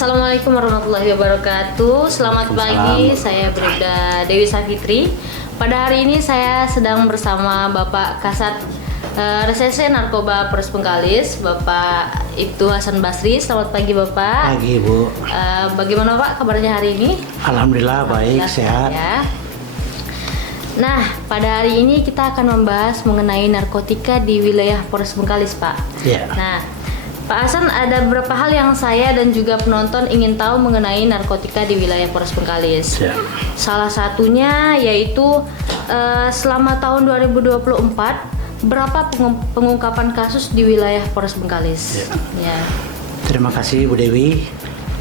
Assalamualaikum warahmatullahi wabarakatuh. Selamat pagi, saya Bribda Dewi Safitri. Pada hari ini saya sedang bersama Bapak Kasat Reserse Narkoba Polres Bengkalis, Bapak Ibtu Hasan Basri. Selamat pagi Bapak. Pagi Bu. Bagaimana Pak kabarnya hari ini? Alhamdulillah baik, sehat. Ya. Nah, pada hari ini kita akan membahas mengenai narkotika di wilayah Polres Bengkalis, Pak. Ya. Nah, Pak Hasan, ada beberapa hal yang saya dan juga penonton ingin tahu mengenai narkotika di wilayah Polres Bengkalis. Ya. Salah satunya yaitu selama tahun 2024 berapa pengungkapan kasus di wilayah Polres Bengkalis? Ya. Terima kasih Bu Dewi.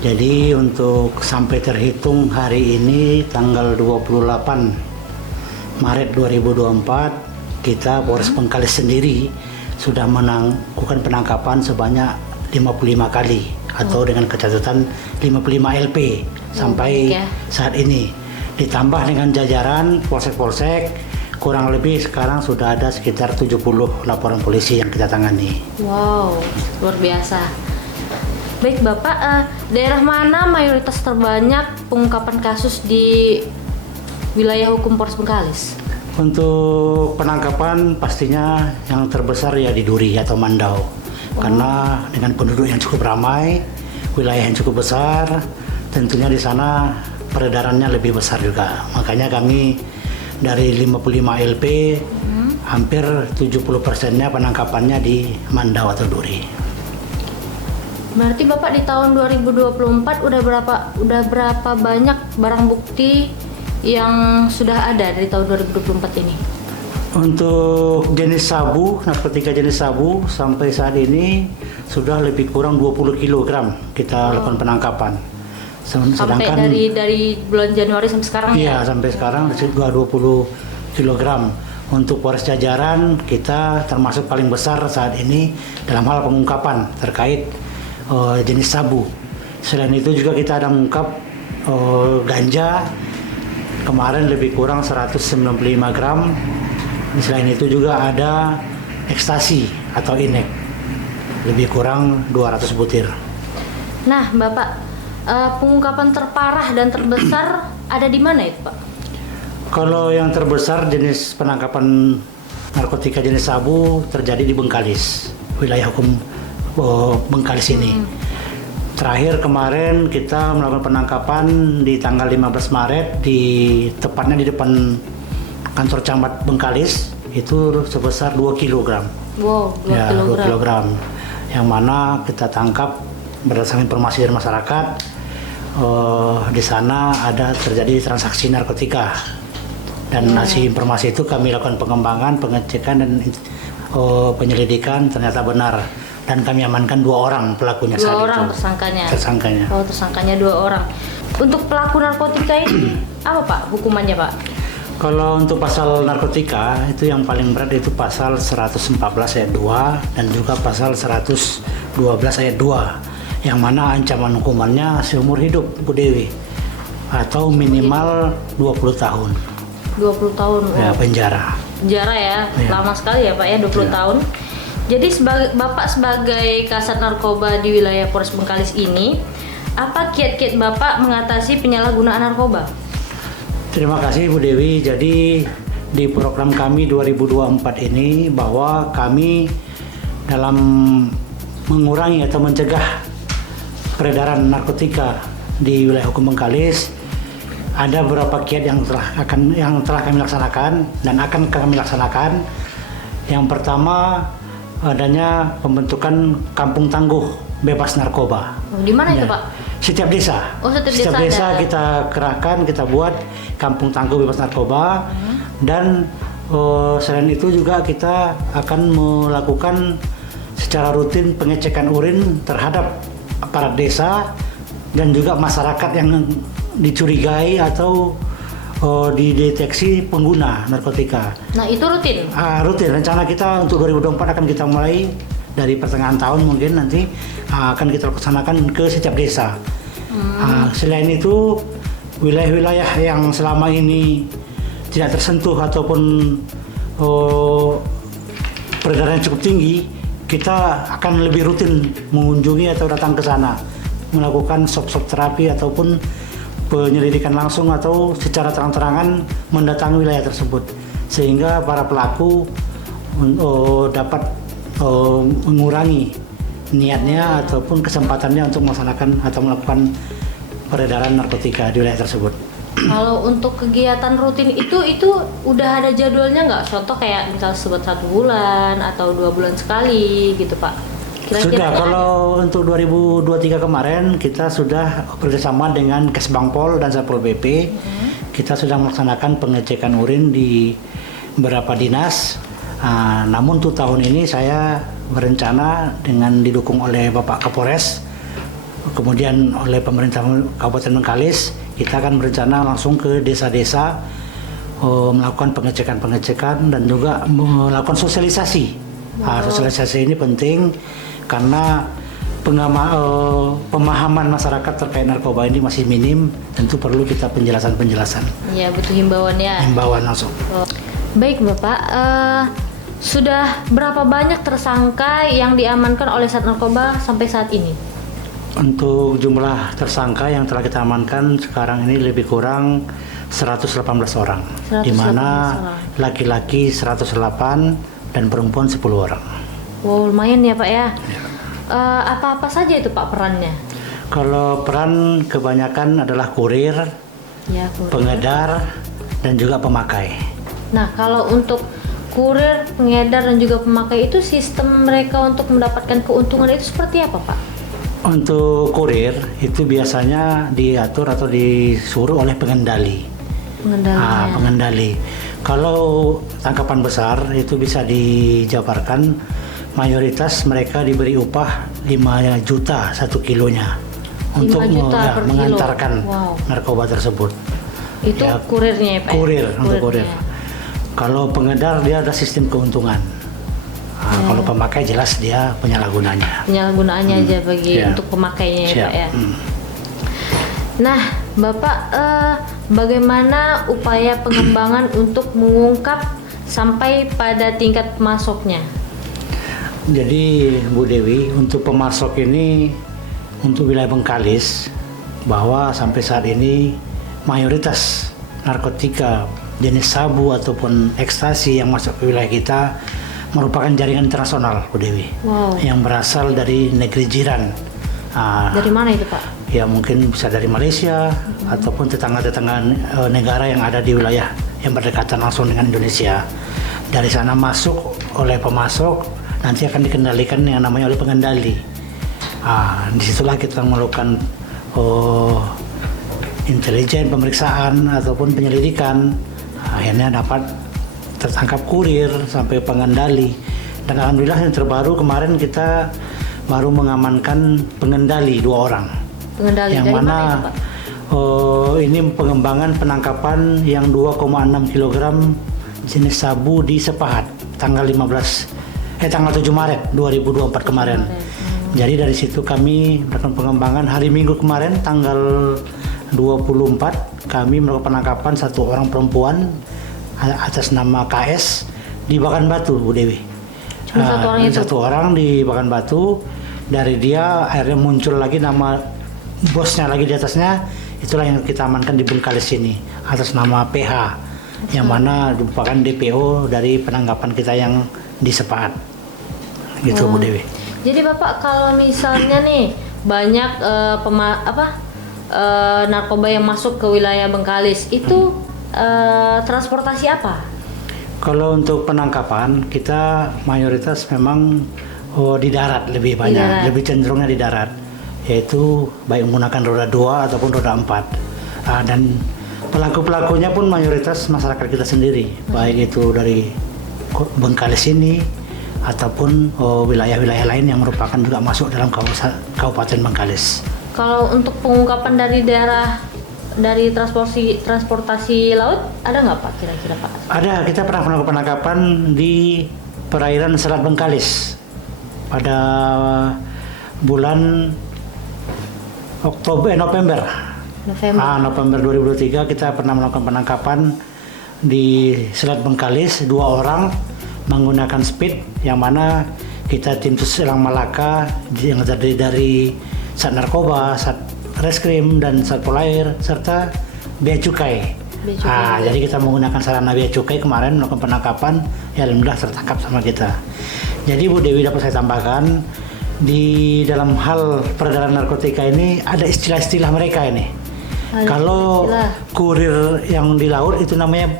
Jadi untuk sampai terhitung hari ini tanggal 28 Maret 2024 kita Polres Bengkalis sendiri sudah melakukan penangkapan sebanyak 55 kali atau dengan catatan 55 LP sampai saat ini. Ditambah dengan jajaran polsek-polsek, kurang lebih sekarang sudah ada sekitar 70 laporan polisi yang kita tangani. Wow, luar biasa. Baik Bapak, daerah mana mayoritas terbanyak pengungkapan kasus di wilayah hukum Polres Bengkalis? Untuk penangkapan pastinya yang terbesar ya di Duri atau Mandau. Karena dengan penduduk yang cukup ramai, wilayah yang cukup besar, tentunya di sana peredarannya lebih besar juga. Makanya kami dari 55 LP, hampir 70%-nya penangkapannya di Mandau atau Duri. Berarti Bapak di tahun 2024 udah berapa banyak barang bukti yang sudah ada dari tahun 2024 ini? Untuk jenis sabu, narkotika jenis sabu sampai saat ini sudah lebih kurang 20 kg kita lakukan penangkapan. Sampai dari bulan Januari sampai sekarang iya, ya? Sampai sekarang sudah 20 kg. Untuk Polres jajaran kita termasuk paling besar saat ini dalam hal pengungkapan terkait jenis sabu. Selain itu juga kita ada mengungkap ganja. Kemarin lebih kurang 195 gram. Selain itu juga ada ekstasi atau inek lebih kurang 200 butir. Nah Bapak, pengungkapan terparah dan terbesar ada di mana itu Pak? Kalau yang terbesar jenis penangkapan narkotika jenis sabu terjadi di Bengkalis, wilayah hukum Bengkalis ini. Terakhir kemarin kita melakukan penangkapan di tanggal 15 Maret tepatnya di depan kantor camat Bengkalis itu sebesar 2 kg. Wow, 2 kg. Yang mana kita tangkap berdasarkan informasi dari masyarakat, di sana ada terjadi transaksi narkotika. Dan hasil informasi itu kami lakukan pengembangan, pengecekan dan penyelidikan, ternyata benar. Dan kami amankan 2 orang pelakunya saat itu. 2 orang tersangkanya. Oh, tersangkanya 2 orang. Untuk pelaku narkotika ini apa Pak hukumannya Pak? Kalau untuk pasal narkotika itu yang paling berat itu pasal 114 ayat 2 dan juga pasal 112 ayat 2 yang mana ancaman hukumannya seumur hidup Bu Dewi atau minimal 20 tahun. 20 tahun. Ya, penjara. Penjara ya. Lama sekali ya Pak ya, 20 tahun. Jadi Bapak sebagai Kasat Narkoba di wilayah Polres Bengkalis ini, apa kiat-kiat Bapak mengatasi penyalahgunaan narkoba? Terima kasih Bu Dewi. Jadi di program kami 2024 ini bahwa kami dalam mengurangi atau mencegah peredaran narkotika di wilayah hukum Bengkalis ada beberapa kiat yang telah kami laksanakan dan akan kami laksanakan. Yang pertama adanya pembentukan kampung tangguh bebas narkoba. Di mana itu Pak? Setiap desa. Oh, setiap desa kita kerahkan, kita buat kampung tangguh bebas narkoba. Dan selain itu juga kita akan melakukan secara rutin pengecekan urin terhadap aparat desa dan juga masyarakat yang dicurigai atau dideteksi pengguna narkotika. Nah itu rutin? Rutin. Rencana kita untuk 2024 akan kita mulai dari pertengahan tahun mungkin nanti akan kita laksanakan ke setiap desa. Selain itu wilayah-wilayah yang selama ini tidak tersentuh ataupun peredarannya cukup tinggi, kita akan lebih rutin mengunjungi atau datang ke sana melakukan shop terapi ataupun penyelidikan langsung atau secara terang-terangan mendatangi wilayah tersebut, sehingga para pelaku dapat mengurangi niatnya ataupun kesempatannya untuk melaksanakan atau melakukan peredaran narkotika di wilayah tersebut. Kalau untuk kegiatan rutin itu udah ada jadwalnya nggak? Contoh kayak misal sebut 1 bulan atau 2 bulan sekali gitu Pak? Sudah, kalau untuk 2023 kemarin kita sudah bekerjasama dengan Kesbangpol dan Satpol PP. Kita sudah melaksanakan pengecekan urin di beberapa dinas. Namun untuk tahun ini saya berencana dengan didukung oleh Bapak Kapolres, kemudian oleh pemerintah Kabupaten Bengkalis, kita akan berencana langsung ke desa-desa melakukan pengecekan dan juga melakukan sosialisasi. Sosialisasi ini penting karena pemahaman masyarakat terkait narkoba ini masih minim, tentu perlu kita penjelasan. Iya, butuh himbauan ya. Himbauan langsung. Baik Bapak, sudah berapa banyak tersangka yang diamankan oleh Sat Narkoba sampai saat ini? Untuk jumlah tersangka yang telah kita amankan sekarang ini lebih kurang 118 orang, di mana laki-laki 108 dan perempuan 10 orang. Wow, lumayan ya Pak ya. Apa-apa saja itu Pak perannya? Kalau peran kebanyakan adalah kurir, pengedar, dan juga pemakai. Nah, kalau untuk kurir, pengedar, dan juga pemakai itu sistem mereka untuk mendapatkan keuntungan itu seperti apa Pak? Untuk kurir itu biasanya diatur atau disuruh oleh pengendali. Pengendali. Kalau tangkapan besar itu bisa dijabarkan, mayoritas mereka diberi upah 5 juta 1 kilonya untuk mengantarkan narkoba tersebut. Itu ya, kurirnya ya Pak? Untuk kurir. Kalau pengedar dia ada sistem keuntungan. Kalau pemakai jelas dia penyalahgunanya. Penyalahgunaannya aja bagi untuk pemakainya ya Pak ya. Nah Bapak, bagaimana upaya pengembangan untuk mengungkap sampai pada tingkat masuknya? Jadi Bu Dewi, untuk pemasok ini untuk wilayah Bengkalis, bahwa sampai saat ini mayoritas narkotika jenis sabu ataupun ekstasi yang masuk ke wilayah kita merupakan jaringan internasional, Bu Dewi. Yang berasal dari negeri jiran. Dari mana itu Pak? Ya mungkin bisa dari Malaysia ataupun tetangga-tetangga negara yang ada di wilayah yang berdekatan langsung dengan Indonesia. Dari sana masuk oleh pemasok, nanti akan dikendalikan yang namanya oleh pengendali. Disitulah kita melakukan intelijen, pemeriksaan ataupun penyelidikan. Akhirnya dapat tertangkap kurir sampai pengendali. Dan alhamdulillah yang terbaru kemarin kita baru mengamankan pengendali 2 orang. Pengendali yang dari mana itu, Pak? Ini pengembangan penangkapan yang 2,6 kg jenis sabu di Sepahat tanggal 7 Maret 2024 kemarin. Jadi dari situ kami melakukan pengembangan hari Minggu kemarin tanggal 24 kami melakukan penangkapan 1 orang perempuan atas nama KS di Bakan Batu, Bu Dewi. Satu orang di Bakan Batu. Dari dia akhirnya muncul lagi nama bosnya lagi di atasnya. Itulah yang kita amankan di Bengkalis ini atas nama PH, yang mana merupakan DPO dari penangkapan kita yang di Sepahat. Gitu Bu Dewi. Jadi Bapak, kalau misalnya nih banyak narkoba yang masuk ke wilayah Bengkalis, itu transportasi apa? Kalau untuk penangkapan kita mayoritas memang di darat lebih banyak, lebih cenderungnya di darat, yaitu baik menggunakan roda 2 ataupun roda 4. Dan pelaku-pelakunya pun mayoritas masyarakat kita sendiri, baik itu dari Bengkalis ini ataupun wilayah-wilayah lain yang merupakan juga masuk dalam Kabupaten Bengkalis. Kalau untuk pengungkapan dari daerah dari transportasi laut ada nggak Pak kira-kira Pak? Ada, kita pernah melakukan penangkapan di perairan Selat Bengkalis pada bulan November 2023 kita pernah melakukan penangkapan di Selat Bengkalis 2 orang menggunakan speed, yang mana kita tim Sus Elang Malaka yang terdiri dari Sat Narkoba, Sat Reskrim dan Satpol Air serta Bea Cukai. Jadi kita menggunakan sarana Bea Cukai kemarin melakukan penangkapan, ya alhamdulillah tertangkap sama kita. Jadi Bu Dewi, dapat saya tambahkan, di dalam hal peredaran narkotika ini ada istilah-istilah mereka ini. Kalau kurir yang di laut itu namanya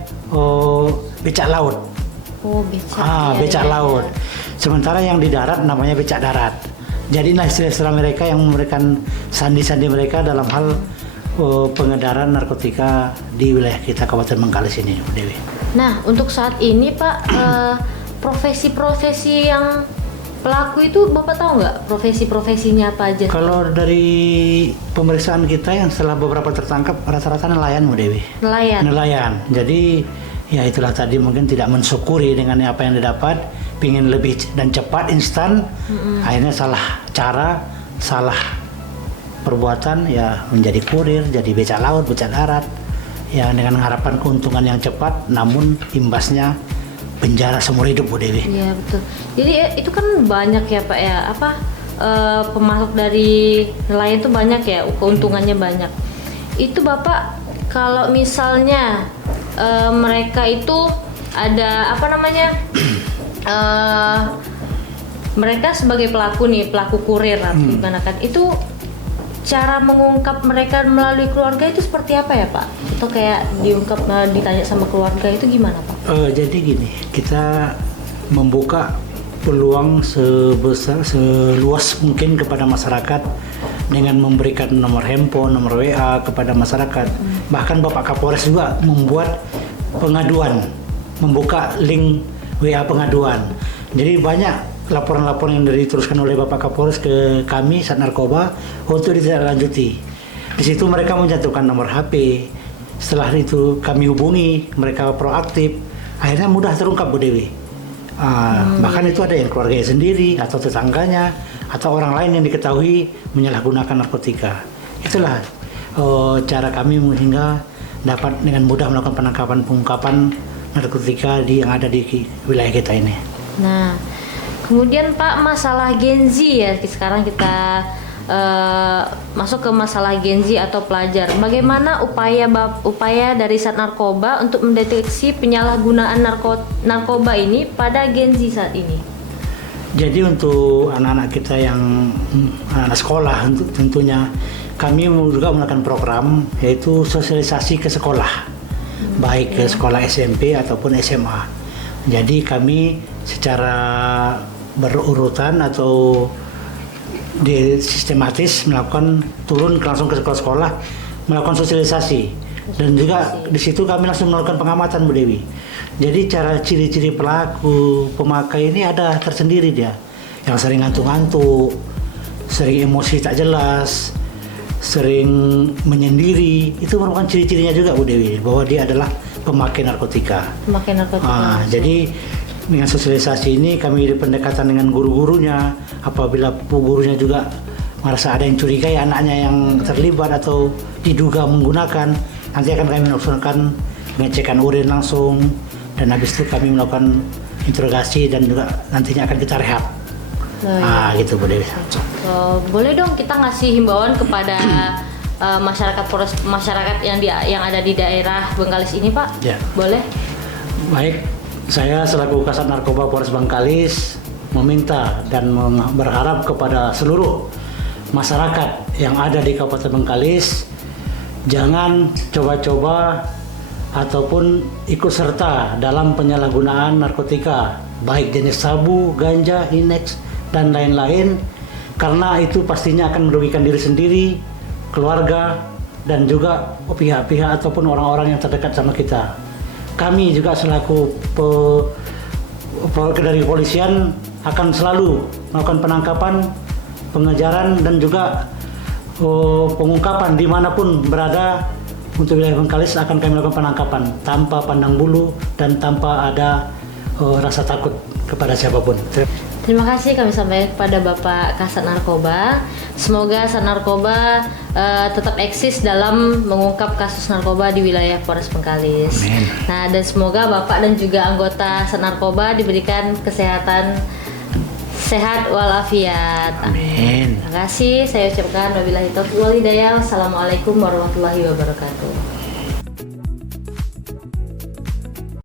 becak laut. Becak laut. Sementara yang di darat namanya becak darat. Jadi istilah-istilah mereka yang memberikan sandi-sandi mereka dalam hal pengedaran narkotika di wilayah kita Kabupaten Bengkalis ini, Bu Dewi. Nah, untuk saat ini Pak, profesi-profesi yang pelaku itu Bapak tahu nggak profesi-profesinya apa aja? Kalau dari pemeriksaan kita yang setelah beberapa tertangkap rata-rata nelayan, Bu Dewi. Nelayan. Jadi ya itulah tadi, mungkin tidak mensyukuri dengan apa yang didapat, pingin lebih dan cepat instan, akhirnya salah cara, salah perbuatan, ya menjadi kurir, jadi becak laut, becak darat, ya dengan harapan keuntungan yang cepat, namun imbasnya penjara seumur hidup, Bu Dewi. Iya betul. Jadi itu kan banyak ya Pak ya, pemasok dari nelayan itu banyak ya, keuntungannya banyak. Itu Bapak kalau misalnya mereka itu ada mereka sebagai pelaku kurir atau gimana kan, itu cara mengungkap mereka melalui keluarga itu seperti apa ya Pak? Atau kayak diungkap, ditanya sama keluarga itu gimana Pak? Jadi gini, kita membuka peluang seluas mungkin kepada masyarakat dengan memberikan nomor handphone, nomor WA kepada masyarakat. Bahkan Bapak Kapolres juga membuat pengaduan, membuka link WA pengaduan. Jadi banyak laporan-laporan yang diteruskan oleh Bapak Kapolres ke kami Sat Narkoba untuk ditindaklanjuti. Di situ mereka mencantumkan nomor HP. Setelah itu kami hubungi, mereka proaktif. Akhirnya mudah terungkap, Bu Dewi. Bahkan itu ada yang keluarganya sendiri atau tetangganya atau orang lain yang diketahui menyalahgunakan narkotika. Itulah cara kami sehingga dapat dengan mudah melakukan penangkapan pengungkapan narkotika yang ada di wilayah kita ini. Nah, kemudian Pak, masalah Gen Z ya, sekarang kita masuk ke masalah Gen Z atau pelajar. Bagaimana upaya dari Sat Narkoba untuk mendeteksi penyalahgunaan narkoba ini pada Gen Z saat ini? Jadi untuk anak-anak kita yang anak sekolah, tentunya kami juga melakukan program yaitu sosialisasi ke sekolah, baik ke sekolah SMP ataupun SMA. Jadi kami secara berurutan atau sistematis melakukan turun langsung ke sekolah-sekolah melakukan sosialisasi, dan juga di situ kami langsung melakukan pengamatan, Bu Dewi. Jadi cara ciri-ciri pelaku pemakai ini ada tersendiri dia, yang sering ngantuk-ngantuk, sering emosi tak jelas, sering menyendiri, itu merupakan ciri-cirinya juga, Bu Dewi, bahwa dia adalah pemakai narkotika. Jadi dengan sosialisasi ini kami pendekatan dengan guru-gurunya. Apabila gurunya juga merasa ada yang curigai anaknya yang terlibat atau diduga menggunakan, nanti akan kami melakukan pengecekan urin langsung, dan habis itu kami melakukan interogasi dan juga nantinya akan kita rehab. Gitu, Bu Dewi. Boleh dong kita ngasih himbauan kepada masyarakat yang ada di daerah Bengkalis ini, Pak? Ya. Boleh? Baik, saya selaku Kasat Narkoba Polres Bengkalis meminta dan berharap kepada seluruh masyarakat yang ada di Kabupaten Bengkalis, jangan coba-coba ataupun ikut serta dalam penyalahgunaan narkotika, baik jenis sabu, ganja, ineks, dan lain-lain, karena itu pastinya akan merugikan diri sendiri, keluarga, dan juga pihak-pihak ataupun orang-orang yang terdekat sama kita. Kami juga selaku dari kepolisian akan selalu melakukan penangkapan, pengejaran, dan juga pengungkapan dimanapun berada. Untuk wilayah Bengkalis akan kami lakukan penangkapan tanpa pandang bulu dan tanpa ada rasa takut kepada siapapun. Terima kasih kami sampaikan kepada Bapak Kasat Narkoba. Semoga Sat Narkoba tetap eksis dalam mengungkap kasus narkoba di wilayah Polres Bengkalis. Amin. Nah, dan semoga Bapak dan juga anggota Sat Narkoba diberikan kesehatan sehat walafiat. Amin. Terima kasih, saya ucapkan wabillahi taufiq wal hidayah. Wassalamualaikum warahmatullahi wabarakatuh.